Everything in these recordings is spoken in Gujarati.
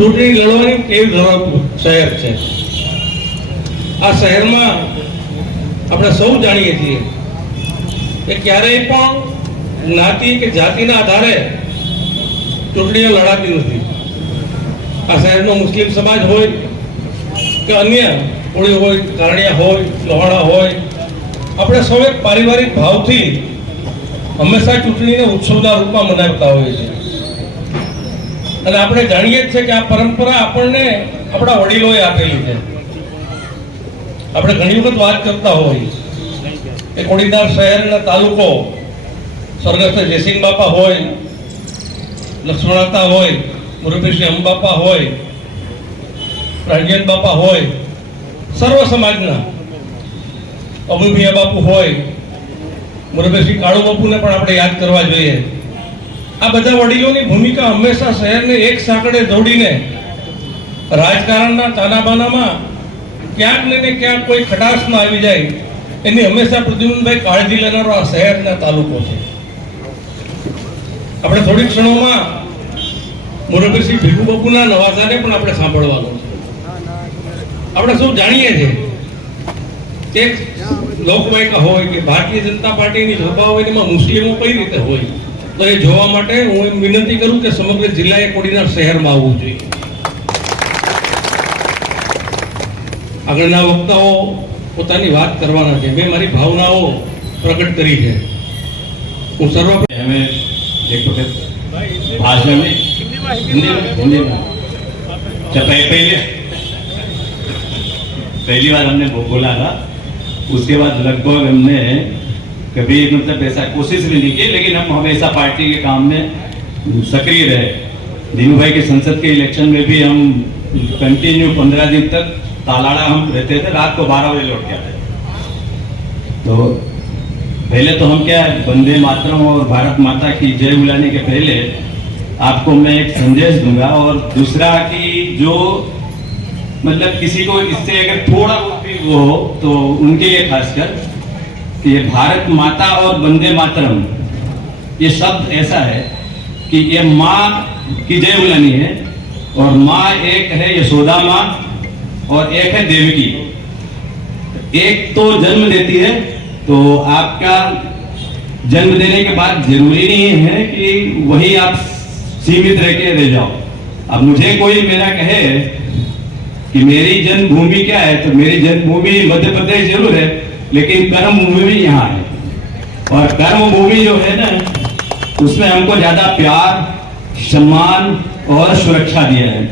ચૂંટણી લડવાની કેવી ધરાવતું શહેર છે. આ શહેરમાં આપણે સૌ જાણીએ છીએ કે ક્યારેય પણ જ્ઞાતિ કે જાતિના આધારે ચૂંટણીઓ લડાતી નથી. આ શહેરનો મુસ્લિમ સમાજ હોય કે અન્ય કોળી હોય, કારણિયા હોય, લોહાણા હોય, આપણે સૌ એક પારિવારિક ભાવથી હંમેશા ચૂંટણીને ઉત્સવના રૂપમાં મનાવતા હોઈએ છીએ. અને આપણે જાણીએ જ છે કે આ પરંપરા આપણને આપણા વડીલોએ આપેલી છે. આપણે ઘણી વખત વાત કરતા હોય કે કોડીનાર શહેરના તાલુકો સ્વર્ગસ્થ જયસિંહ બાપા હોય, લક્ષ્મણાતા હોય, મુરબ્બી અંબાપા હોય, રાજ્યન બાપા હોય, સર્વ સમાજના અબુભિયા બાપુ હોય, મુરબ્બી કાળુ બાપુને પણ આપણે યાદ કરવા જોઈએ. આ બધા વડીલોની ભૂમિકા હંમેશા શહેરને એક સાંકળે જોડીને રાજકારણના તાનાબાનામાં ક્યાંક ને ક્યાંક કોઈ ખટાશ ન આવી જાય એની હંમેશા પ્રદ્યુમ્નભાઈ કાળજી લેનારો આ શહેરના તાલુકો છે. આપણે થોડી ક્ષણોમાં મુરબ્બી ભીખુ બાપુના નવાઝાને પણ આપણે સાંભળવાનું છે. આપણે સૌ જાણીએ છીએ કે લોકવાયકા હોય કે ભારતીય જનતા પાર્ટીની સભા હોય એમાં મુસ્લિમો કઈ રીતે હોય, તો એ જોવા માટે હું એમ વિનંતી કરું કે સમગ્ર જિલ્લાએ કોડીનાર શહેરમાં આવવું જોઈએ. આગળના વક્તાઓ પોતાની વાત કરવાના છે. મેં મારી ભાવનાઓ પ્રગટ કરી છે. હું સર્વપ્રથમ एक वक्त भाषण में हिंदी में पहली बार हमने बोला था. उसके बाद लगभग हमने कभी मतलब ऐसा कोशिश भी नहीं की, लेकिन हम हमेशा पार्टी के काम में सक्रिय रहे. दीनू भाई के संसद के इलेक्शन में भी हम कंटिन्यू 15 दिन तक तालाड़ा हम रहते थे, रात को 12 बजे लौट के आते. तो पहले तो हम क्या वंदे मातरम और भारत माता की जय बुलाने के पहले आपको मैं एक संदेश दूंगा, और दूसरा कि जो मतलब किसी को इससे अगर थोड़ा बहुत भी वो हो तो उनके लिए खासकर कि ये भारत माता और वंदे मातरम ये शब्द ऐसा है कि ये माँ की जय बुलानी है, और माँ एक है यशोदा माँ और एक है देवकी. एक तो जन्म देती है, तो आपका जन्म देने के बाद जरूरी नहीं है कि वही आप सीमित रह के रह जाओ. अब मुझे कोई मेरा कहे कि मेरी जन्मभूमि क्या है, तो मेरी जन्मभूमि मध्य प्रदेश जरूर है, लेकिन कर्म भूमि भी यहाँ है. और कर्म भूमि जो है ना, उसमें हमको ज्यादा प्यार, सम्मान और सुरक्षा दिया है.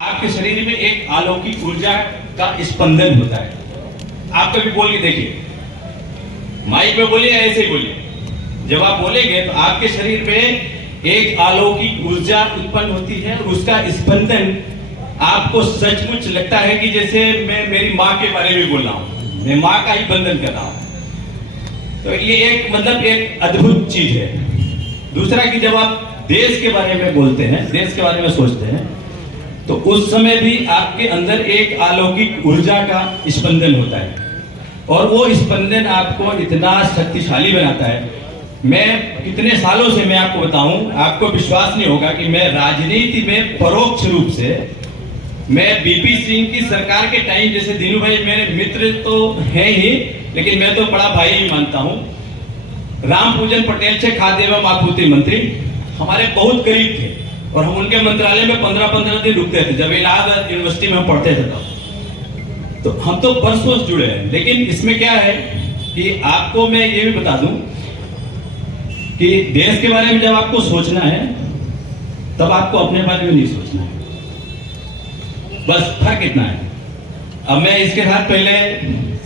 आपके शरीर में एक अलौकिक ऊर्जा का स्पंदन होता है. आप कभी बोल के देखिए, माइक में बोलिए, ऐसे ही बोलिए. जब आप बोलेंगे तो आपके शरीर में एक अलौकिक ऊर्जा उत्पन्न होती है, और उसका स्पंदन आपको सचमुच लगता है कि जैसे मैं मेरी माँ के बारे में बोल रहा हूँ, मैं माँ का ही बंधन कर रहा हूँ. तो ये एक मतलब एक अद्भुत चीज है. दूसरा कि जब आप देश के बारे में बोलते हैं, देश के बारे में सोचते हैं, तो उस समय भी आपके अंदर एक अलौकिक ऊर्जा का स्पंदन होता है, और वो स्पंदन आपको इतना शक्तिशाली बनाता है. मैं कितने सालों से मैं आपको बताऊं, आपको विश्वास नहीं होगा कि मैं राजनीति में परोक्ष रूप से, मैं बीपी सिंह की सरकार के टाइम, जैसे दीनू भाई मेरे मित्र तो हैं ही, लेकिन मैं तो बड़ा भाई ही मानता हूं. राम पूजन पटेल से खाद्य एवं आपूर्ति मंत्री हमारे बहुत करीब थे, और हम उनके मंत्रालय में 15-15 दिन रुकते थे. जब इलाहाबाद यूनिवर्सिटी में हम पढ़ते थे तो हम तो बरसों से जुड़े हैं. लेकिन इसमें क्या है कि आपको मैं ये भी बता दूं कि देश के बारे में जब आपको सोचना है, तब आपको अपने बारे में नहीं सोचना है. बस फर्क इतना है. अब मैं इसके साथ पहले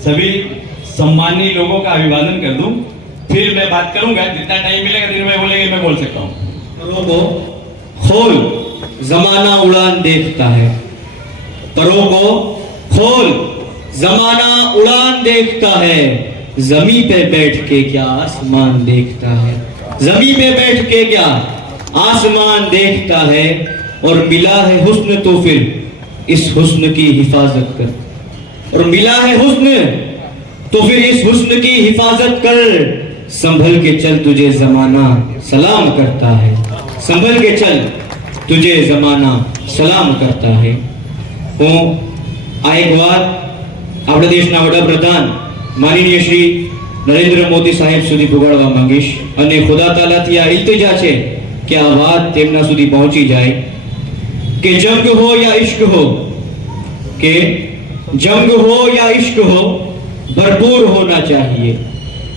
सभी सम्मानीय लोगों का अभिवादन कर दूं, फिर मैं बात करूंगा. जितना टाइम मिलेगा दिन में बोलेंगे, मैं बोल सकता हूं. परों को खोल, जमाना उड़ान देखता है. परों को खोल, जमाना उड़ान देखता है. जमी पे बैठ के क्या आसमान देखता है. जमी पे बैठ के क्या आसमान देखता है. और मिला है हुस्न तो फिर इस हुस्न की हिफाजत कर. और मिला है हुस्न तो फिर इस हुस्न की हिफाजत कर. संभल के चल, तुझे जमाना सलाम करता है. संभल के चल, तुझे जमाना सलाम करता है। હું આ એક વાત આપણા દેશના વડાપ્રધાન માનનીય શ્રી નરેન્દ્ર મોદી સાહેબ સુધી પુગાડવા માંગીશ અને ખુદા તાલાથી આ ઇલ્તિજા છે કે આ વાત તેમના સુધી પહોંચી જાય કે જંગ हो या इश्क हो, કે जंग हो या इश्क हो भरपूर होना चाहिए,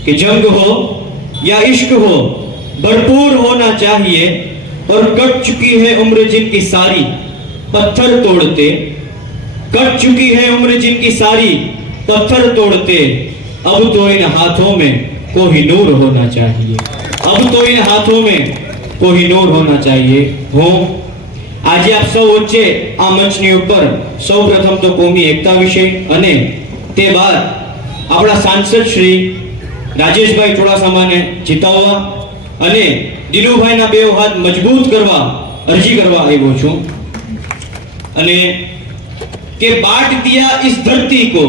कि जंग हो या इश्क हो भरपूर होना चाहिए। और कट चुकी है उम्र जिनकी सारी पत्थर तोड़ते, कट चुकी है उम्र जिनकी सारी पत्थर तोड़ते, अब तो इन हाथों में कोई नूर होना चाहिए, अब तो इन हाथों में कोई नूर होना चाहिए। હું આજે આપ સૌ વચ્ચે આ મંચની ઉપર સૌ પ્રથમ તો કોમી એકતા વિશે અને તે બાદ આપણા સાંસદ શ્રી રાજેશભાઈ ચુડાસમાને જીતાવવા અને દિનુભાઈના બે હાથ મજબૂત કરવા અરજી કરવા આવ્યો છું અને કે બાંટ દિયા इस धरती को,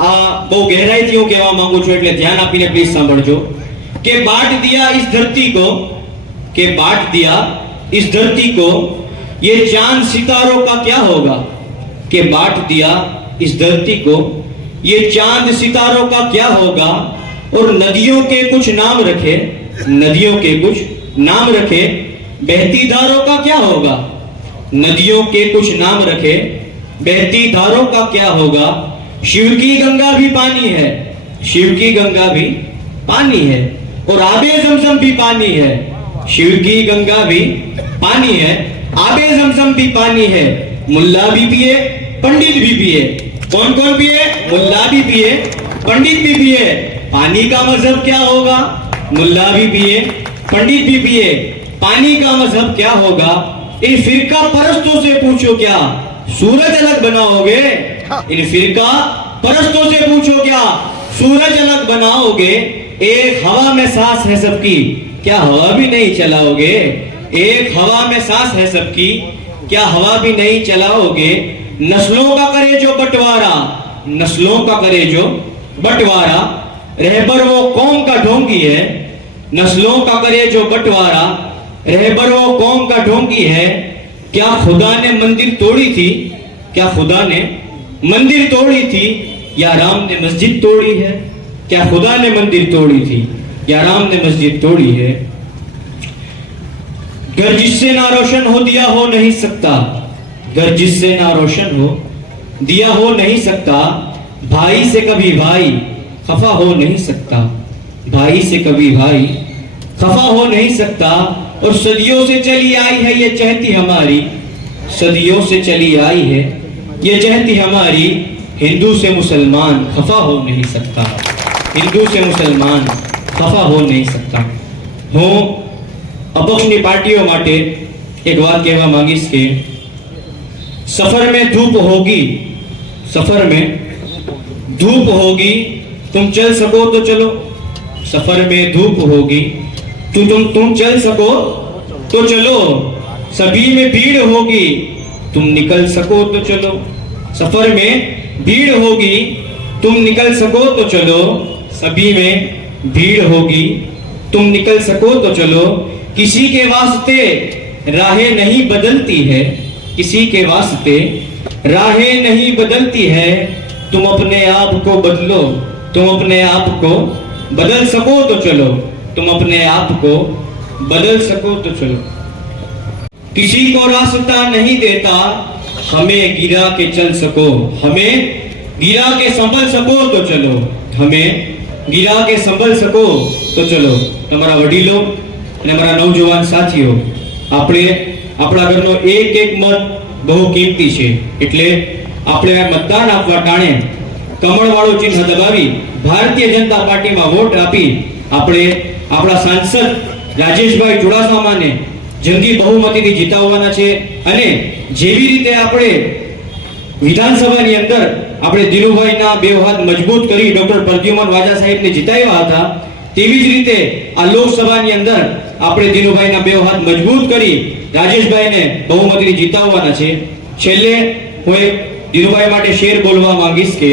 આ બહુ ગહેરાઈથી હું કહેવા માંગુ છું એટલે ધ્યાન આપીને પ્લીઝ સાંભળજો કે બાંટ દિયા इस धरती को, કે बांट दिया इस धरती को, ये चांद सितारों का क्या होगा, कि बांट दिया इस धरती को, ये चांद सितारों का क्या होगा। और नदियों के कुछ नाम रखे, नदियों के कुछ नाम रखे, बहती धारों का क्या होगा, नदियों के कुछ नाम रखे, बहती धारों का क्या होगा। शिव की गंगा भी पानी है, शिव की गंगा भी पानी है, और आबे ज़मज़म भी पानी है, शिव की गंगा भी पानी है, आबे ज़मज़म भी पानी है। मुल्ला भी पिए पंडित भी पिए, कौन कौन पिए, मुल्ला भी पिए पंडित भी पिए। पानी का मजहब क्या होगा, मुल्ला भी पिए पंडित भी पिए, पानी का मजहब क्या होगा। इन फिरका परस्तों से पूछो क्या सूरज अलग बनाओगे, इन फिरका परस्तों से पूछो क्या सूरज अलग बनाओगे। एक हवा में सांस है सबकी, क्या हवा भी नहीं चलाओगे, एक हवा में सांस है सबकी, क्या हवा भी नहीं चलाओगे। नस्लों का करे जो बंटवारा, नस्लों का करे जो बंटवारा, रहबर वो कौम का ढोंगी है, नस्लों का करे जो बंटवारा, रहबर वो कौम का ढोंगी है। क्या खुदा ने मंदिर तोड़ी थी, क्या खुदा ने मंदिर तोड़ी थी, या राम ने मस्जिद तोड़ी है। क्या खुदा ने मंदिर तोड़ी थी या राम ने मस्जिद तोड़ी है। घर जिससे ना रोशन हो दिया हो नहीं सकता, घर जिससे ना रोशन हो दिया हो नहीं सकता। भाई से कभी भाई खफा हो नहीं सकता, भाई से कभी भाई खफा हो नहीं सकता। और सदियों से चली आई है ये चहती हमारी, सदियों से चली आई है ये चहती हमारी। हिंदू से मुसलमान खफा हो नहीं सकता, हिंदू से मुसलमान खफा हो नहीं सकता। હું અપક્ષની પાર્ટીઓ માટે એક વાત કહેવા માંગીશ કે સફર में धूप होगी, सफर में धूप होगी, तुम चल सको तो चलो, सफर में धूप होगी तुम चल सको तो चलो। सभी में भीड़ होगी तुम निकल सको तो चलो, सफर में भीड़ होगी तुम निकल सको तो चलो। सभी में भीड़ होगी तुम निकल सको तो चलो। किसी के वास्ते राहें नहीं बदलती है, किसी के वास्ते राहें नहीं बदलती है। तुम अपने आप को बदलो, तुम अपने आप को बदल सको तो चलो, तुम अपने आप को बदल सको तो चलो। किसी को रास्ता नहीं देता हमें गिरा के चल सको, हमें गिरा के संभल सको तो चलो, हमें गिरा के संभल सको तो चलो। તમારા વડીલો અને અમારા નવજવાન સાથીઓ, આપણે આપણા ઘરનો એક એક મત બહુ કિંમતી છે, એટલે આપણે આ મતદાન આપવા ટાણે કમળવાળું ચિહ્ન દબાવી ભારતીય જનતા પાર્ટીમાં વોટ આપી આપણે આપણા સાંસદ રાજેશભાઈ ચુડાસમાને જંગી બહુમતીથી જીતાવવાના છે। અને જેવી રીતે આપણે વિધાનસભાની અંદર આપણે દિનુભાઈના બે હાથ મજબૂત કરી ડોક્ટર પ્રદ્યુમન વાજા સાહેબને જીતાવ્યા હતા, તેવી જ રીતે આ લોકસભાની અંદર આપણે દિનુભાઈના બે હાથ મજબૂત કરી રાજેશભાઈને બહુમતીથી જીતાવવાના છે। છેલ્લે હું એક દિનુભાઈ માટે શેર બોલવા માંગીશ કે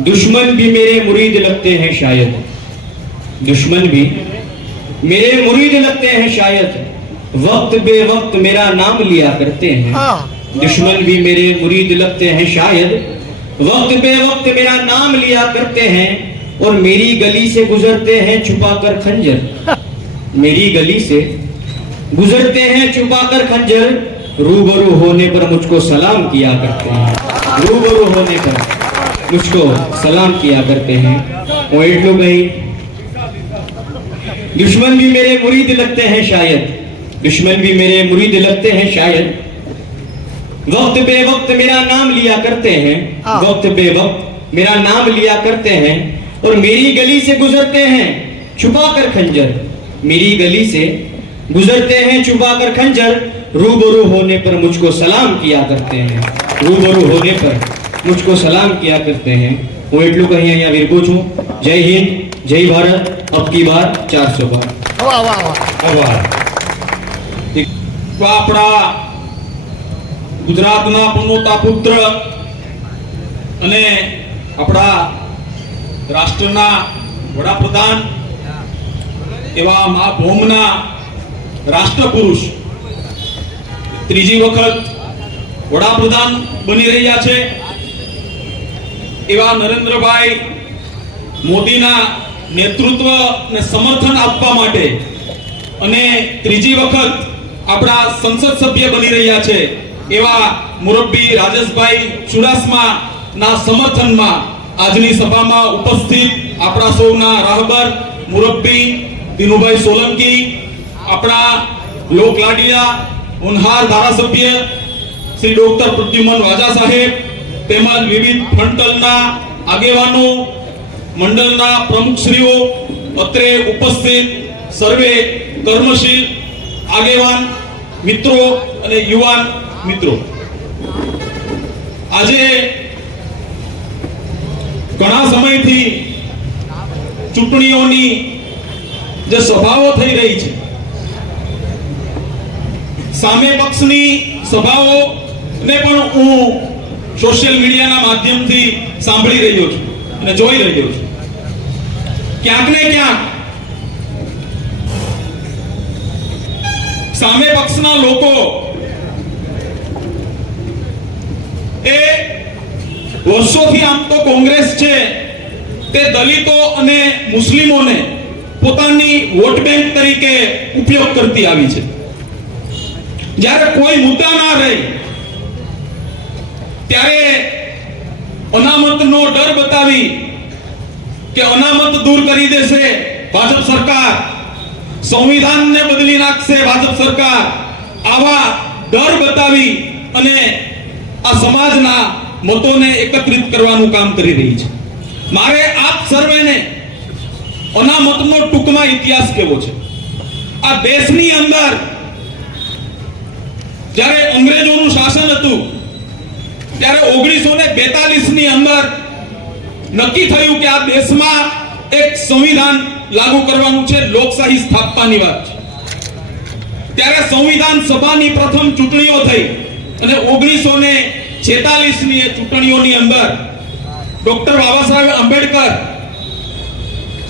दुश्मन भी मेरे मुरीद लगते हैं शायद, दुश्मन भी मेरे मुरीद लगते हैं शायद। वक्त बे वक्त मेरा नाम लिया करते हैं, दुश्मन भी मेरे मुरीद लगते हैं शायद। वक्त बे वक्त मेरा नाम लिया करते हैं और मेरी गली से गुजरते हैं छुपाकर खंजर। मेरी गली से गुजरते हैं छुपाकर खंजर, रूबरू होने पर मुझको सलाम किया करते हैं। रूबरू होने पर मुझको सलाम किया करते हैं। वो એટલું ભાઈ, दुश्मन भी मेरे मुरीद लगते हैं शायद, दुश्मन भी मेरे मुरीद लगते हैं शायद। वक्त बे वक्त मेरा नाम लिया करते हैं, वक्त बे वक्त मेरा नाम लिया करते हैं और मेरी गली से गुजरते हैं छुपाकर खंजर। मेरी गली से गुजरते हैं छुपाकर खंजर, रूबरू होने पर मुझको सलाम किया करते हैं। रूबरू होने पर मुझको सलाम किया करते हैं। હું એટલું કહી અહીંયા વિરગું છું। જય હિન્દ, જય ભારત, અબ કી બાર 400 બાર। આભાર। તો આપણા ગુજરાતના પુનોતા પુત્ર અને આપણા રાષ્ટ્રના વડાપ્રધાન એવા મા ભૌમના રાષ્ટ્રપુરુષ ત્રીજી વખત વડાપ્રધાન બની રહ્યા છે એવા નરેન્દ્રભાઈ મોદીના નેતૃત્વ ને સમર્થન આપવા માટે અને ત્રીજી વખત આપણા સંસદ સભ્ય બની રહ્યા છે એવા મુરબ્બી રાજેશભાઈ ચુડાસમાના સમર્થનમાં આજની સભામાં ઉપસ્થિત આપણા સૌના રાહબર મુરબ્બી દિનુભાઈ સોલંકી, આપણા લોકલાડીલા ઉન્હાર ધારાસભ્ય શ્રી ડોક્ટર પ્રદ્યુમન વાજા સાહેબ તેમજ વિવિધ ફંટલના આગેવાનો, મંડળના પ્રમુખશ્રીઓ, અત્રે ઉપસ્થિત સર્વે કર્મશીલ આગેવાન મિત્રો અને યુવાન મિત્રો, આજે ઘણા સમયથી ચૂંટણીઓની જે સભાઓ થઈ રહી છે, સામે પક્ષની સભાઓ ને પણ હું સોશિયલ મીડિયાના માધ્યમથી સાંભળી રહ્યો છું અને જોઈ રહ્યો છું। ક્યાંક ને ક્યાંક સામે પક્ષના લોકો એ વર્ષોથી આમ તો કોંગ્રેસ છે તે દલિતો અને મુસ્લિમોને પોતાની વોટ બેંક તરીકે ઉપયોગ કરતી આવી છે। જ્યારે કોઈ મુદ્દા ના રહે ત્યારે અનામતનો ડર બતાવી કે અનામત દૂર કરી દેશે ભાજપ સરકાર, સંવિધાનને બદલી નાખશે ભાજપ સરકાર, આવા ડર બતાવી અને આ સમાજના મતોને એકત્રિત કરવાનું કામ કરી રહી છે। મારે આપ સર્વેને અનામતનો ટૂંકમાં ઇતિહાસ કેવો છે। આ દેશની અંદર જ્યારે અંગ્રેજોનું શાસન હતું ત્યારે 1942 ની અંદર નક્કી થયું કે આ દેશમાં એક સંવિધાન લાગુ કરવાનું છે, લોકશાહી સ્થાપવાની વાત છે। ત્યારે સંવિધાન સભાની પ્રથમ ચૂંટણીઓ થઈ અને 1946 ની ચૂંટણીઓની અંદર ડોક્ટર બાબા સાહેબ આંબેડકર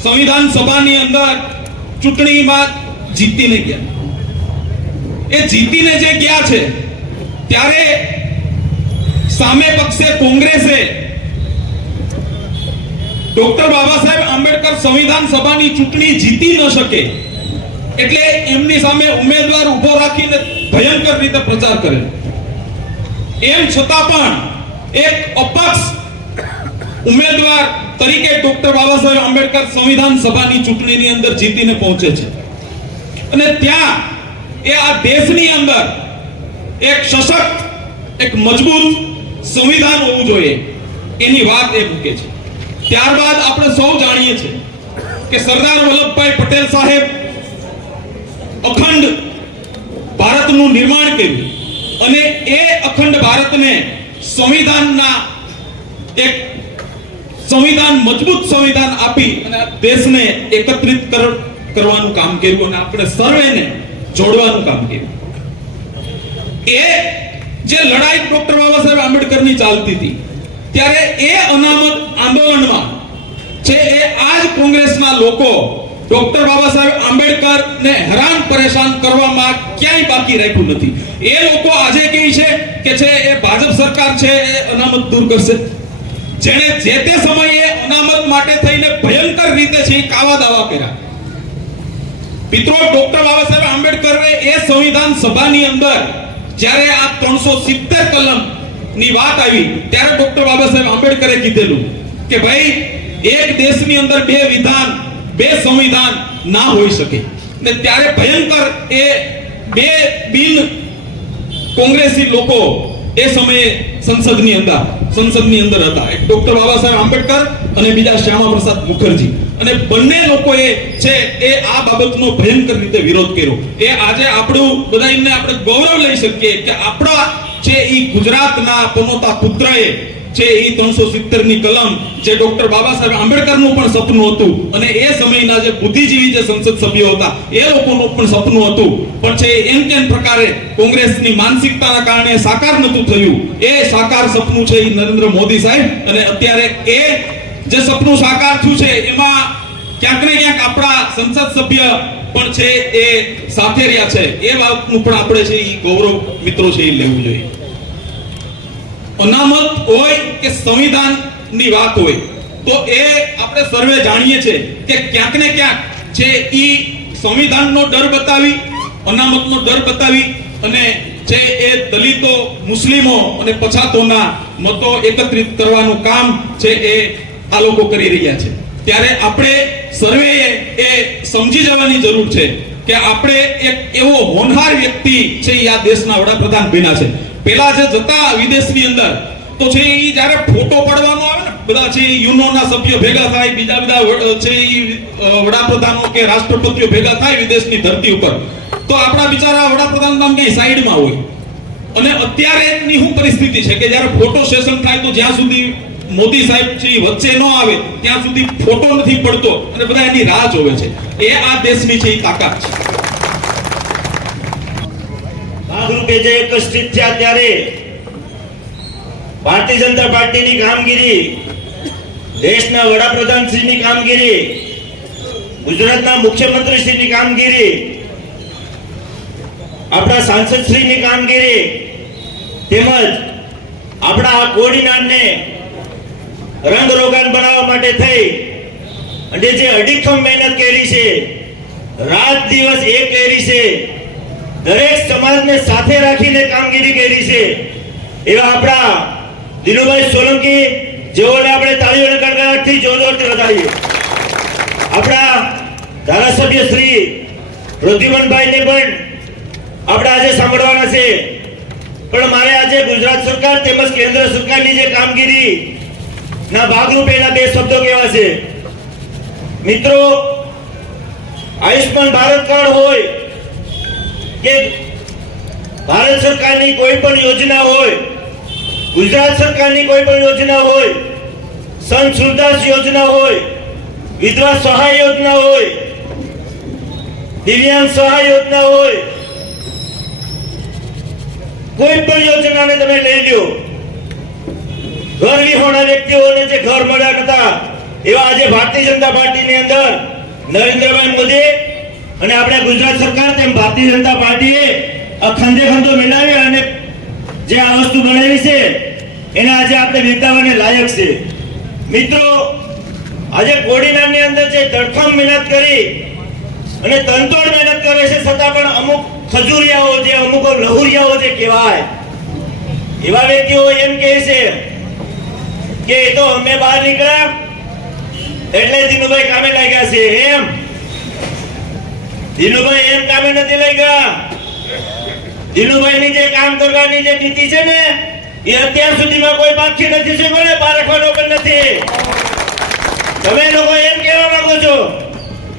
સંવિધાન સભાની અંદર ચૂંટણીમાં જીતીને ગયા। એ જીતીને જે ગયા છે ત્યારે સામે પક્ષે કોંગ્રેસે ડોક્ટર બાબા સાહેબ આંબેડકર સંવિધાન સભાની ચૂંટણી જીતી ન શકે એટલે એમની સામે ઉમેદવાર ઉભો રાખીને ભયંકર રીતે પ્રચાર કર્યો। એમ છતાં પણ એક અપક્ષ ઉમેદવાર તરીકે ડોક્ટર બાબા સાહેબ આંબેડકર સંવિધાન સભાની ચૂંટણીની અંદર જીતીને પહોંચે છે અને ત્યાં એ આ દેશની અંદર એક સશક્ત, એક મજબૂત સંવિધાન હોવું જોઈએ એની વાત એ મૂકે છે। ત્યારબાદ આપણે સૌ જાણીએ છીએ કે સરદાર વલ્લભભાઈ પટેલ સાહેબ અખંડ ભારતનું નિર્માણ કર્યું અને એ અખંડ ભારતને સંવિધાનના એક સંવિધાન, મજબૂત સંવિધાન આપી અને દેશને એકત્રિત કરવાનું કામ કર્યું અને આપણે સર્વેને જોડવાનું કામ કર્યું। એ જે લડાઈ ડોક્ટર બાબા સાહેબ આંબેડકરની ચાલતી હતી ત્યારે એ અનામત આંદોલનમાં છે એ આજ કોંગ્રેસના લોકો ડોક્ટર બાબા સાહેબ આંબેડકરને હેરાન પરેશાન કરવામાં ક્યાંય બાકી રાખ્યું નથી. એ લોકો આજે કહે છે કે છે એ ભાજપ સરકાર છે એ અનામત દૂર કરશે. જેણે જે તે સમયે અનામત માટે થઈને ભયંકર રીતે છે એ કાવા દાવા કર્યા. મિત્રો, ડોક્ટર બાબા સાહેબ આંબેડકરે એ સંવિધાન સભાની અંદર જ્યારે આ 370 કલમ ની વાત આવી ત્યારે ડોક્ટર બાબા સાહેબ આંબેડકરે કીધેલું કે ભાઈ એક દેશની અંદર બે વિધાન બે સંવિધાન ના હોઈ શકે. ને ત્યારે ભયંકર એ બે બિલ કોંગ્રેસી લોકો એ સમયે સંસદની અંદર હતા. એક ડોક્ટર બાબા સાહેબ આંબેડકર અને બીજા શ્યામા પ્રસાદ મુખર્જી, અને બંને લોકોએ છે એ આ બાબતનો ભયંકર રીતે વિરોધ કર્યો. એ આજે આપણું બધાને આપણે ગૌરવ લઈ શકીએ કે આપણા છે ઈ ગુજરાતના પનોતા પુત્રએ છે ઈ 370 ની કલમ જે ડોક્ટર બાબા સાહેબ આંબેડકરનું પણ સપનું હતું અને એ સમયના જે બુદ્ધિજીવી જે સંસદ સભ્યો હતા એ લોકોનું પણ સપનું હતું, પણ છે એમ કેમ પ્રકારે કોંગ્રેસની માનસિકતાના કારણે સાકાર નતું થયું. એ સાકાર સપનું છે ઈ નરેન્દ્ર મોદી સાહેબ, અને અત્યારે એ જે સપનું સાકાર થયું છે એમાં ક્યાંક ને ક્યાંક આપણા સંસદ સભ્ય પણ છે એ સાથે રહ્યા છે. એ વાતનું પણ આપણે છે ઈ ગૌરવ મિત્રો છે એ લેવું જોઈએ. અનામત હોય કે સંવિધાનની વાત હોય તો એ આપણે સર્વે જાણીએ છીએ કે ક્યાંક ને ક્યાંક છે ઈ સંવિધાનનો ડર બતાવી, અનામતનો ડર બતાવી અને જે એ દલિતો, મુસ્લિમો અને પછાતોના મતો એકત્રિત કરવાનું કામ છે એ આ લોકો કરી રહ્યા છે. ત્યારે આપણે સર્વેએ એ સમજી જવાની જરૂર છે કે આપણે એક એવો હોનહાર વ્યક્તિ છે આ દેશના વડાપ્રધાન બન્યા છે. પેલા જે જતા વિદેશની અંદર તો છે ઈ જ્યારે ફોટો પાડવાનો આવે ને બધા છે યુનોના સભ્યો ભેગા થાય, બીજા બધા છે ઈ વડાપ્રધાનો કે રાષ્ટ્રપતિઓ ભેગા થાય વિદેશની ધરતી ઉપર, તો આપણા બિચારા વડાપ્રધાન નામ કઈ સાઈડમાં હોય. અને અત્યારેની શું પરિસ્થિતિ છે કે જ્યારે ફોટો સેશન થાય તો જ્યાં સુધી મોદી સાહેબ છે વચ્ચે ન આવે ત્યાં સુધી ફોટો નથી પડતો અને બધા એની રાહ જોવે છે. એ આ દેશની છે તાકાત છે. ભાગરૂપે જે એકત્રિત થયા ત્યારે ભારતીય જનતા પાર્ટીની કામગીરી, દેશના વડાપ્રધાનશ્રીની કામગીરી, ગુજરાતના મુખ્યમંત્રીશ્રીની કામગીરી, આપણા સાંસદશ્રીની કામગીરી તેમજ આપણા આ કોડીનારને રંગરોગાન બનાવવા માટે થઈ અને જે અડીખમ મહેનત કરી છે, રાત દિવસ એક કરી છે, દરેક સમાજને સાથે રાખીને કામગીરી કરી છે એવા આપણા દિનુભાઈ સોલંકી, જેઓને આપણે તાળીઓના ગણગણાટથી જોરદારથી વધાવીએ. આપણા ધારાસભ્ય શ્રી પ્રદ્યુમનભાઈને પણ આપણે આજે સાંભળવાના છે, પણ મારે આજે ગુજરાત સરકાર તેમજ કેન્દ્ર સરકારની જે કામગીરી ના ભાગરૂપે એના બે શબ્દો કહેવા છે. મિત્રો, આયુષ્માન ભારત કાર્ડ હોય કે ભારત સરકારની કોઈ પણ યોજના હોય, ગુજરાત સરકારની કોઈ પણ યોજના હોય, સંત સુરદાસ યોજના હોય, વિધવા સહાય યોજના હોય, દિવ્યાંગ સહાય યોજના હોય, કોઈ પણ યોજનાને તમે લઈ લો. ઘર વિહોણા વ્યક્તિઓને જે ઘર મળ્યા હતા એવા આજે ભારતીય જનતા પાર્ટીની અંદર નરેન્દ્રભાઈ મોદી અને આપણે ગુજરાત સરકાર તેમ ભારતીય જનતા પાર્ટીએ ખંડે ખંડો મિલાવી અને જે આ વસ્તુ બનાવી છે એને આજે આપણે બિરદાવવાને લાયક છે. મિત્રો, આજે કોડીનારની અંદર જે ધડખમ મહેનત કરી અને તનતોડ મહેનત કરે છે છતાં પણ અમુક ખજૂરિયાઓ જે અમુક લહુરિયાઓ જે કહેવાય એવા વ્યક્તિઓ એમ કહે છે કે એ તો અમે બહાર નીકળ્યા એટલે દિનુભાઈ કામે લાગ્યા છે. એમ દિનુભાઈ એમ કામે નથી લાગ્યા. દિનુભાઈની જે કામ કરવાની જે નીતિ છે ને એ અત્યાર સુધીમાં કોઈ બાકી નથી છે, કોને પારખવાનો પણ નથી. તમે લોકો એમ કહેવા માંગો છો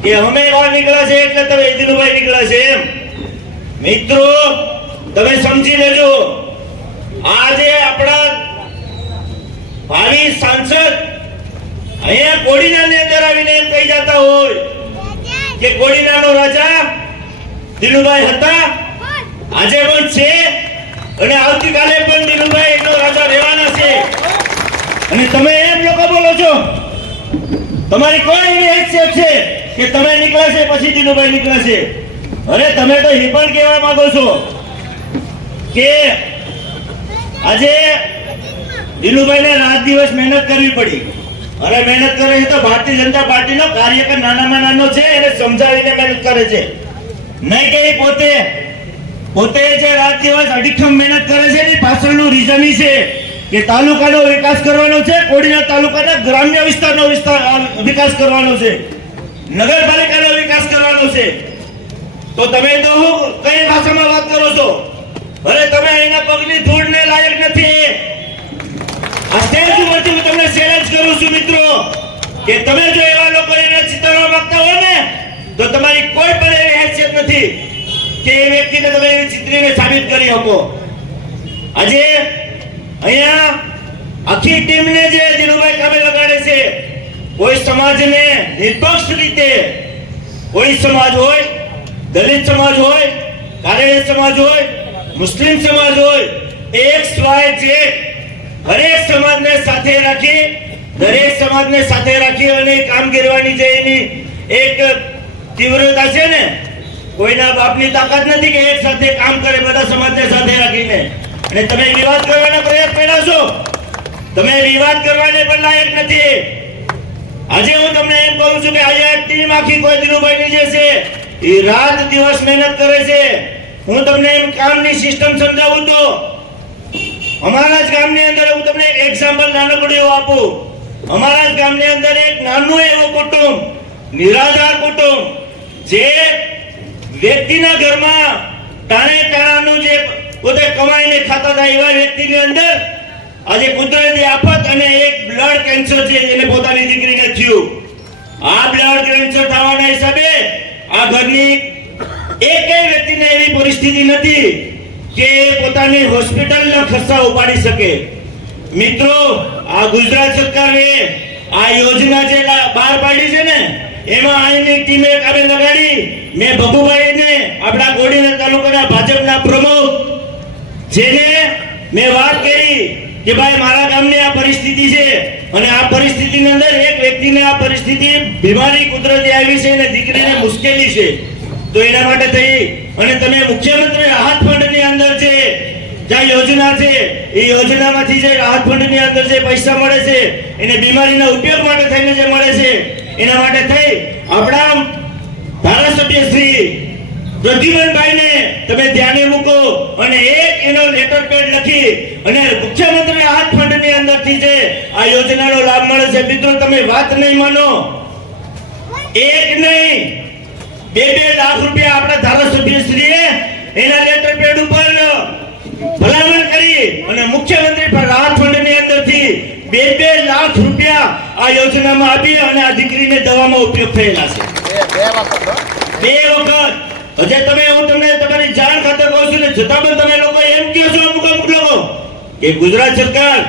કે અમે બહાર નીકળ્યા છે એટલે તમે દિનુભાઈ નીકળ્યા છે એમ. મિત્રો, તમે સમજી લેજો, આજે આપણા ભાવિ સાંસદ અહીંયા કોડીનારની અંદર આવીને એમ કહી જતા હોય કે કોડીનારનો રાજા દિનુભાઈ હતા, આજે પણ છે અને આવતીકાલે પણ દિનુભાઈ એનો રાજા રહેવાના છે. અને તમે એમ લોકો બોલો છો, તમારી કોઈ એવી હેસિયત છે કે તમે નીકળશે પછી દિનુભાઈ નીકળશે. અરે તમે તો એ પણ કહેવા માંગો છો કે આજે દિનુભાઈને રાત દિવસ મહેનત કરવી પડી. અરે મહેનત કરે છે તો ભારતીય જનતા પાર્ટીનો કાર્યકર નાનામાં નાનો છે, એને સમજાવીને મહેનત કરે છે, નહીં કે એ પોતે જે રાત દિવસ અડીખમ મહેનત કરે છે એની પાછળનું રીઝન છે કે તાલુકાનો વિકાસ કરવાનો છે, કોડીનાર તાલુકાના ગ્રામ્ય વિસ્તારનો વિકાસ કરવાનો છે, નગરપાલિકાનો વિકાસ કરવાનો છે. તો તમે તો કઈ ભાષામાં વાત કરો છો? અરે તમે એના પગની ધૂળને લાયક નથી. આ સ્ટેજ ઉપરથી હું તમને ચેલેન્જ કરું છું મિત્રો કે તમે જો એવા લોકો એને ચિતરવા માંગતા હો ને તો તમારી કોઈ પણ એવી હેસિયત નથી કે એ વ્યક્તિને તમે એવી ચિત્રીને સાબિત કરી શકો. આજે અહીંયા આખી ટીમને જે દિનુભાઈ કામે લગાડે છે, કોઈ સમાજને નિષ્પક્ષ રીતે, કોઈ સમાજ હોય, દલિત સમાજ હોય, કારેડ સમાજ હોય, મુસ્લિમ સમાજ હોય, XYZ હરેક સમાજને સાથે રાખી, દરેક સમાજને સાથે રાખી અને કામ કરવાની જે એની એક તીવ્રતા છે ને, કોઈના બાપની તાકાત નથી કે એક સાથે કામ કરે બધા સમાજને સાથે રાખીને. અને તમે વિવાદ કરવાના પ્રયાસ કર્યા છો, તમે વિવાદ કરવાને પણ લાયક નથી. આજે હું તમને એમ કહું છું કે આજે ટીમ આખી કોઈ દિનુભાઈની જે છે એ રાત દિવસ મહેનત કરે છે. હું તમને એમ કામની સિસ્ટમ સમજાવું તો અમારા જ ગામની અંદર હું તમને એક એક્ઝામ્પલ નાનકડું એવું આપું. અમારા જ ગામની અંદર એક નાનું એવું કુટુંબ, નિરાધાર કુટુંબ, જે વ્યક્તિના ઘરમાં ટાણાનું જે પોતે કમાઈને ખાતા હતા એવા વ્યક્તિની અંદર આજે કુદરતી આફત અને એક બ્લડ કેન્સર છે જેને પોતાની દીકરીને થયું. આ બ્લડ કેન્સર થવાના હિસાબે આ ઘરની એકેય વ્યક્તિને એવી પરિસ્થિતિ નથી કે પોતાની હોસ્પિટલના ખર્ચા ઉપાડી શકે. મિત્રો, આ ગુજરાત સરકારે આ યોજના જે બહાર પાડી છે ને એમાં આઈની ટીમે કામે લગાડી. મેં ભગુભાઈને આપણા કોડીનાર તાલુકાના ભાજપના પ્રમુખ જેને મેં વાત કરી કે ભાઈ મારા ગામની આ પરિસ્થિતિ છે અને આ પરિસ્થિતિની અંદર એક વ્યક્તિને આ પરિસ્થિતિ બીમારી કુદરતી આવી છે અને દીકરીને મુશ્કેલી છે, તો એના માટે થઈ અને તમે મુખ્યમંત્રી રાહત ફંડની અંદર જે યોજના છે એ યોજનામાંથી જે રાહત ફંડની અંદર જે પૈસા મળે છે એને બીમારીના ઉપયોગ માટે થઈને જે મળે છે એના માટે થઈ આપણા ધારાસભ્ય શ્રી પ્રદ્યુમનભાઈને તમે ધ્યાને મૂકો અને એક એનો લેટર પેડ લખી અને મુખ્યમંત્રી રાહત ફંડની અંદરથી જે આ યોજનાનો લાભ મળે છે. મિત્રો, તમે વાત નહીં માનો, એક નહીં 2 લાખ રૂપિયા આપણા ધારાસભ્યશ્રીએ એના લેટર પેડ ઉપર ભલામણ કરી અને મુખ્યમંત્રી પર રાહત ફંડની અંદરથી 2 લાખ રૂપિયા આ યોજનામાં આપી અને આ દીકરીને દવામાં ઉપયોગ થયેલા છે. 2 વખત. હજે તમે હું તમને તમારી જાણ ખાતર કહું છું ને છતાં પણ તમે લોકો એમ કહો છો અમુક લોકો કે ગુજરાત સરકાર,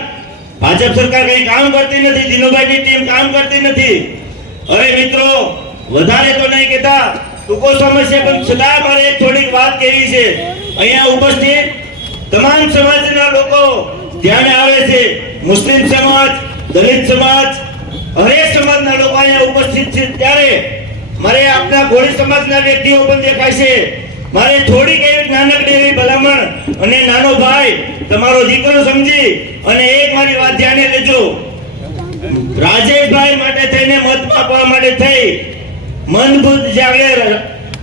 ભાજપ સરકાર કઈ કામ કરતી નથી, દિનુભાઈની ટીમ કામ કરતી નથી. અરે મિત્રો, વધારે તો નહીં કહેતા, ટૂંકો સમય છે પણ છતાં મારે થોડીક વાત કહેવી છે. અહીંયા ઉપસ્થિત તમામ સમાજના લોકો ધ્યાને આવે છે. મુસ્લિમ સમાજ, દલિત સમાજ, હરેક સમાજના લોકો અહીંયા ઉપસ્થિત છે. ત્યારે મારે આપના કોળી સમાજના વ્યક્તિઓ પણ દેખાય છે. મારે થોડીક એવી નાનકડી એવી ભલામણ અને નાનો ભાઈ તમારો દીકરો સમજી અને એક મારી વાત ધ્યાને લેજો. રાજેશભાઈ માટે થઈને મત આપવા માટે થઈ મનબુદ્ધ જાગે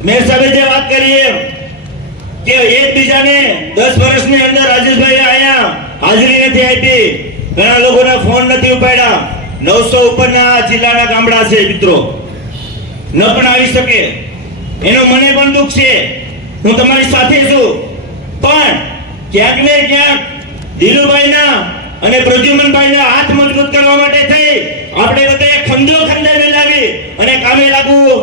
મેં સાહેબે જે વાત કરી કે એકબીજાને 10 વર્ષની અંદર રાજેશભાઈ આયા હાજરી નથી આપી, ઘણા લોકોના ફોન નથી ઉપાડ્યા. 900 ઉપરના જિલ્લાના ગામડા છે મિત્રો, ન પણ આવી શકે. એનો મને પણ દુઃખ છે, હું તમારી સાથે છું. પણ ક્યાંક ને ક્યાંક દિલુભાઈના અને પ્રદ્યુમનભાઈના હાથ મજબૂત કરવા માટે થઈ આપણે બધે ખંડો મિલાવી અને કામે લાગવું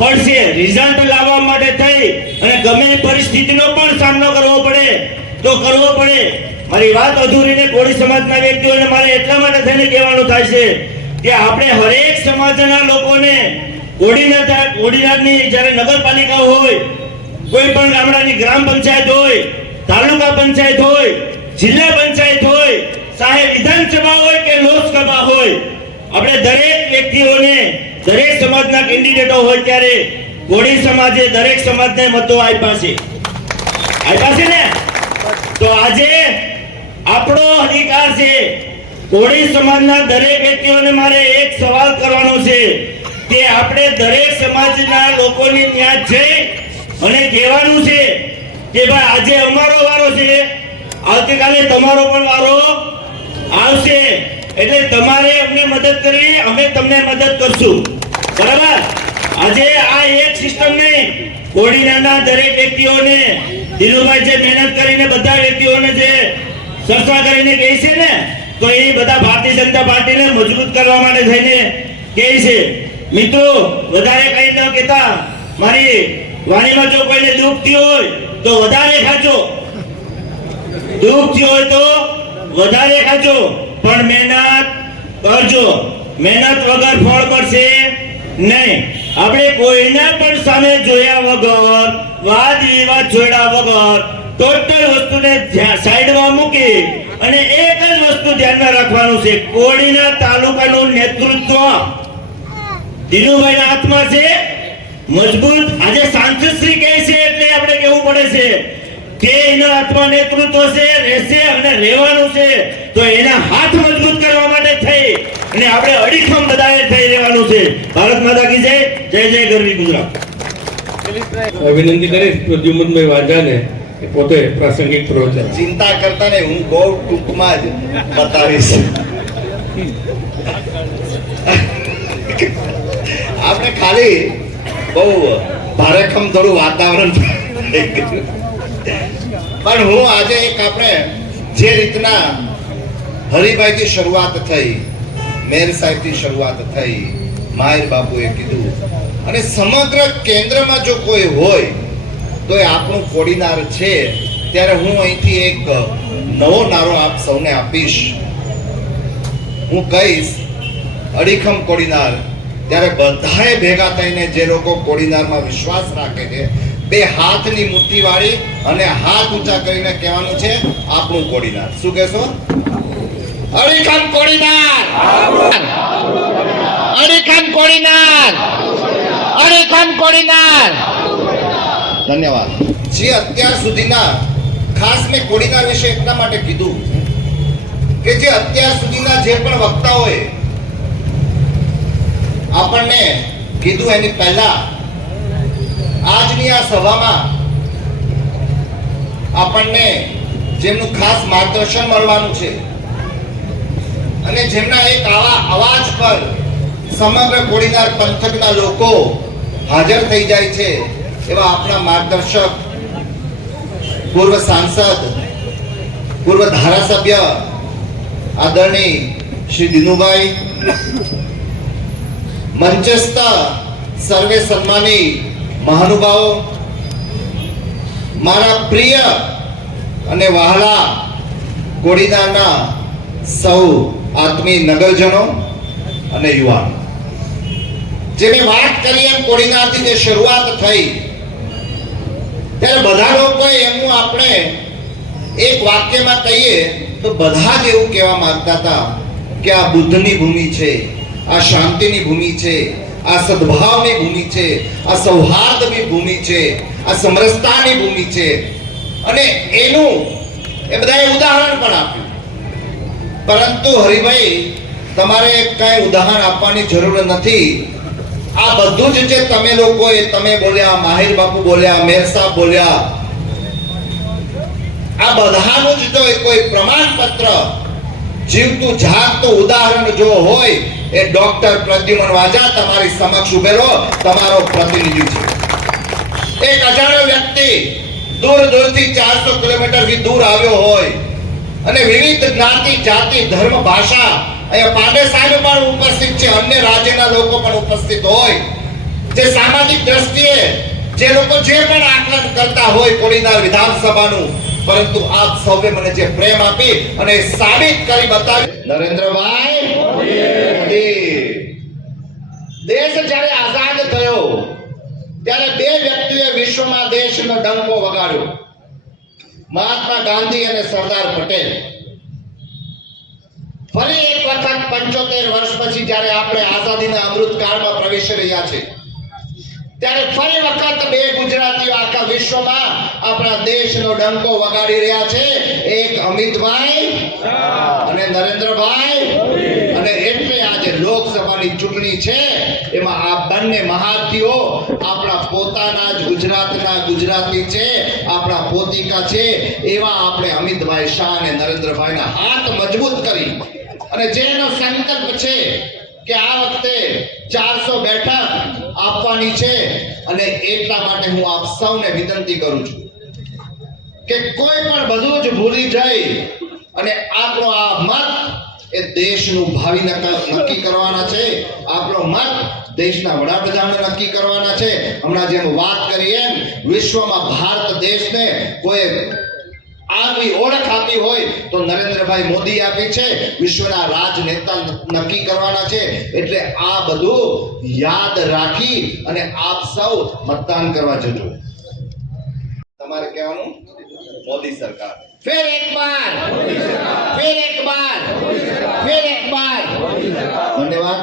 પડશે. રિઝલ્ટ લાવવા માટે થઈ અને ગમે પરિસ્થિતિનો પણ સામનો કરવો પડે તો કરવો પડે. મારી વાત અધૂરીને કોળી સમાજના વ્યક્તિઓને મારે એટલા માટે થઈને કહેવાનું થાય છે કે આપણે હરેક સમાજના લોકોને કોડીનારની જ્યારે નગરપાલિકા હોય, કોઈ પણ ગામડાની ગ્રામ પંચાયત હોય, તાલુકા પંચાયત હોય, જિલ્લા પંચાયત હોય, ચાહે વિધાનસભા હોય કે લોકસભા હોય, આપણે દરેક વ્યક્તિઓને, દરેક સમાજના કેન્ડિડેટો હોય ત્યારે કોળી સમાજે દરેક સમાજને મતો આપ્યા છે ને? તો આજે આપણો અધિકાર છે. કોળી સમાજના દરેક વ્યક્તિઓને મારે એક સવાલ કરવાનો છે કે આપણે દરેક સમાજના લોકોની ત્યાં જઈ અને કહેવાનું છે કે ભાઈ આજે અમારો વારો છે, આવતીકાલે તમારો પણ વારો આવશે, એટલે તમારે અમને મદદ કરવી, અમે તમને મદદ કરશું. બરાબર? આજે આ એક સિસ્ટમ નહીં, કોડીનાના દરેક વ્યક્તિઓને દિલુભાઈ જે મહેનત કરીને બધા વ્યક્તિઓને જે ચર્ચા કરીને કહે છે ને, તો એ બધા ભારતીય જનતા પાર્ટીને મજબૂત કરવા માટે થઈને કહે છે. મિત્રો, વધારે કઈ ન કહેતા, મારી વાણીમાં જો કોઈને દુઃખ થયું હોય તો વધારે ખાજો, દુઃખ થયું હોય તો વધારે ખાજો, પણ મહેનત કરજો. મહેનત વગર ફળ મળશે નહીં. આપણે કોઈના પણ સામે જોયા વગર, વાદ વિવાદ જોડ્યા વગર ટોટલ વસ્તુને સાઈડમાં મૂકી અને એક જ વસ્તુ ધ્યાનમાં રાખવાનું છે, કોડીના તાલુકાનું નેતૃત્વ દિનુભાઈના હાથમાં છે, મજબૂત. આજે સાંસદશ્રી કહે છે એટલે આપણે કહેવું પડે છે કે એના હાથમાં નેતૃત્વ છે, રહેશે અને રહેવાનું છે. તો એના હાથ મજબૂત કરવા માટે થઈ અને આપણે અડીખમ બધાએ થઈ રહેવાનું છે. ભારત માતા કી જય. જય જય ગરવી ગુજરાત. વિનંતી કરીશ પ્રદ્યુમનભાઈ વાંઝાને કે પોતે પ્રાસંગિક પ્રવચન. ચિંતા કરતા નહીં, હું બહુ ટૂંકમાં જ બતાવીશ. આપણે ખાલી બહુ ભારેખમ થોડું વાતાવરણ પણ હું આજે એક આપણે જે રીતના હરિભાઈથી શરૂઆત થઈ, મેર સાહેબથી શરૂઆત થઈ, માહિર બાપુએ કીધું, અને સમગ્ર કેન્દ્રમાં જો કોઈ હોય તો એ આપણું કોડીનાર છે. ત્યારે હું અહીંથી એક નવો નારો આપ સૌને આપીશ. હું કહીશ અડીખમ કોડીનાર. ત્યારે બધાએ ભેગા થઈને જે લોકો કોડીનારમાં વિશ્વાસ રાખે છે, બે હાથની મુઠ્ઠી વાળી અને હાથ ઊંચા કરીને કહેવાનું છે આપણું કોડીનાર. શું કહેશો? અડીખમ કોડીનાર, અડીખમ કોડીનાર, અડીખમ કોડીનાર. ધન્યવાદ. જે અત્યાર સુધીના, ખાસ મેં કોડીનાર વિશે એટલા માટે કીધું કે જે અત્યાર સુધીના જે પણ વક્તાઓએ આપણને કીધું એની પહેલા આજની આ સભામાં આપણને જેમનું ખાસ માર્ગદર્શન મળવાનું છે અને જેમના એક આવા અવાજ પર સમગ્ર કોડીનાર પંથકના લોકો હાજર થઈ જાય છે એવા આપણા માર્ગદર્શક, પૂર્વ સાંસદ, પૂર્વ ધારાસભ્ય આદરણીય શ્રી દિનુભાઈ, મંચસ્થ સર્વે સન્માની મહાનુભાવો, મારા પ્રિય અને વહાલા કોડીનારના સૌ આત્મીય નગરજનો અને યુવાનો, જે મેં વાત કરી એમ કોડીનારથી જે શરૂઆત થઈ ત્યારે બધા લોકોએ એમનું આપણે એક વાક્યમાં કહીએ તો બધા જ એવું કહેવા માંગતા હતા કે આ બુદ્ધની ભૂમિ છે, આ શાંતિની ભૂમિ છે, આ સદભાવની ભૂમિ છે, આ સૌહાર્દની ભૂમિ છે, આ સમરસતાની ભૂમિ છે. અને એનું એ બધાએ ઉદાહરણ પણ આપ્યું. પરંતુ હરિભાઈ, તમારે કઈ ઉદાહરણ આપવાની જરૂર નથી. આ બધું જ જે તમે લોકોએ, તમે બોલ્યા, માહિર બાપુ બોલ્યા, મેર સાહેબ બોલ્યા, આ બધાનું જ જો કોઈ પ્રમાણપત્ર, જીવતું જાગતું ઉદાહરણ જો હોય એ ડોક્ટર પ્રદ્યુમન વાજા તમારી સમક્ષ ઉભેલો તમારો પ્રતિનિધિ છે. એક અજાણ્યો વ્યક્તિ દૂર દૂરથી 400 કિલોમીટરથી દૂર આવ્યો હોય અને વિવિધ જ્ઞાતિ, જાતિ, ધર્મ, ભાષા, અહીંયા પાંડે સાહેબ પણ ઉપસ્થિત છે, અન્ય રાજ્યના લોકો પણ ઉપસ્થિત હોય, જે સામાજિક દ્રષ્ટિએ જે લોકો જે પણ આકલન કરતા હોય કોડીનાર વિધાનસભાનું, પરંતુ આપ સૌએ મને જે પ્રેમ આપી અને સાબિત કરી બતાવી. નરેન્દ્રભાઈ મોદી, દેશ જ્યારે આઝાદ થયો ત્યારે બે વ્યક્તિએ વિશ્વમાં દેશનો ડંકો વગાડ્યો, મહાત્મા ગાંધી અને સરદાર પટેલ. ફરી એક વખત 75 વર્ષ પછી જ્યારે આપણે આઝાદીના અમૃતકાળમાં પ્રવેશી રહ્યા છે, ત્યારે ફરી વખત બે ગુજરાતીઓ આખા વિશ્વમાં આપણા દેશનો ડંકો વગાડી રહ્યા છે, એક અમિતભાઈ અને નરેન્દ્રભાઈ. અને એટલે આજે લોકસભાની ચૂંટણી છે, એમાં આ બંને મહારથીઓ આપણા પોતાના જ ગુજરાતના ગુજરાતી છે, આપણા પોતિકા છે, એવા આપણે અમિતભાઈ શાહ અને નરેન્દ્રભાઈના હાથ મજબૂત કરી અને જેનો સંકલ્પ છે કે આ વખતે 400 બેઠક આપવાની છે. અને એટલા માટે હું આપ સૌને વિનંતી કરું છું કે કોઈ પણ બધું જ ભૂલી જાય અને આપણો આ મત એ દેશનું ભાવિ નક્કી કરવાના છે. આપણો મત દેશના વડાપ્રધાનને નક્કી કરવાના છે. હમણાં જેમ વાત કરી એમ વિશ્વમાં ભારત દેશને કોઈ આગવી ઓળખ આપી હોય તો નરેન્દ્રભાઈ મોદી આપી છે. વિશ્વના રાજનેતા નક્કી કરવાના છે. એટલે આ બધું યાદ રાખી અને આપ સૌ મતદાન કરવા જજો. તમારે કહેવાનું મોદી સરકાર. फिर एक बार, फिर एक बार, फिर एक बार. धन्यवाद.